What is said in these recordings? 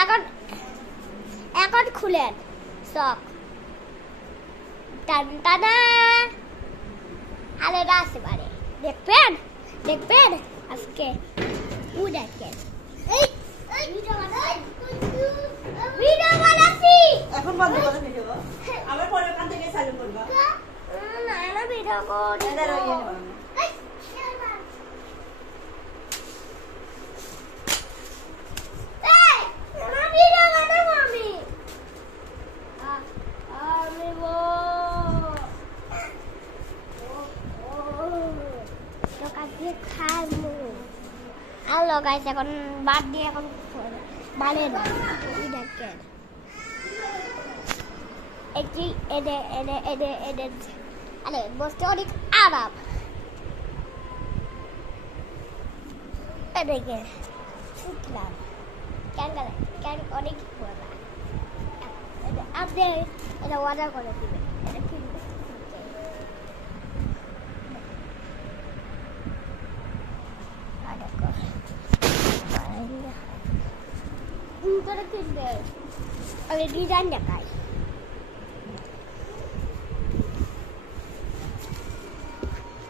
এখন এখন খুলেন সক টান টানা আলো আসতে পারে দেখবেন দেখবেন আজকে দেখেন ভিডিও বানাচ্ছি এখন বন্ধ করে ভিডিও আবার পরে কান থেকে চালু করবা না না ভিডিও করি Halo guys, এখন বাদ দিয়ে এখন বালে না দেখেন এটি এডে এডে এডে এডে আরে বসতে অনেক আরাম এদিকে শিখলাম কেন অনেক ভালো আপনি এটা অর্ডার করে দিবেন এটা কিনবে করে কিনবে আরে ডিজাইন দেখাই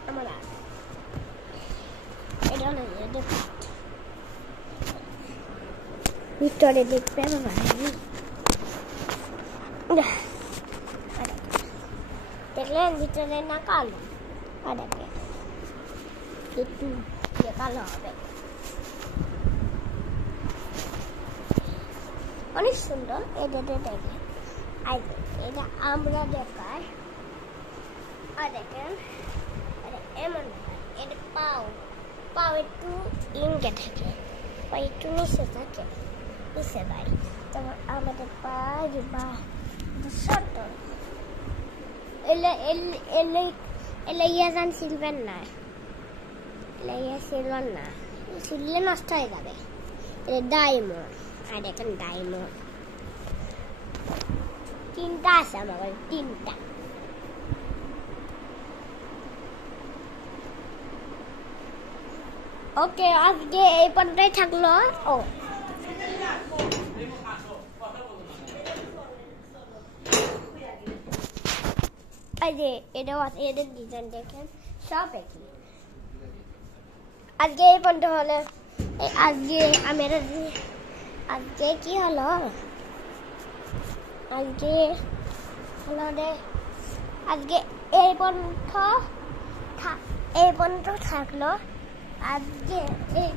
আমরা এটা হলো ভিতরে দেখবে দেখলেন ভিতরে না কালো একটু কালো হবে অনেক সুন্দর এটা দেখে এটা আমরা দেখাই আর দেখেন এমন এটা পাও একটু ইনকে থাকে বা একটু নিচে থাকে নিচে দেয় তারপর আমাদের পা ছোট এলে ইয়াজান সিলবেন না সিলবেন না সিললে নষ্ট হয়ে যাবে এটা ডায়মন্ড আর দেখেন ডায়মন্ড তিনটা আছে আমার তিনটা ওকে আজকে এই পর্যন্তই থাকলো ও এই যে এটাও আছে এদের ডিজাইন দেখেন সব একই আজকে এই পর্যন্ত হলে আজকে আমি আজকে কি হলো আজকে হলো রে আজকে এই পর্যন্ত থাকলো আজকে এই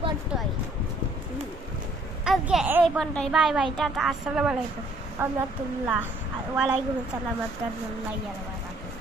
পর্যন্তই বাই বাই টাটা আসসালামু আলাইকুম ওয়ালাইকুম আসসালাম রাহমাতুল্লাহি ওয়া বারাকাতুহু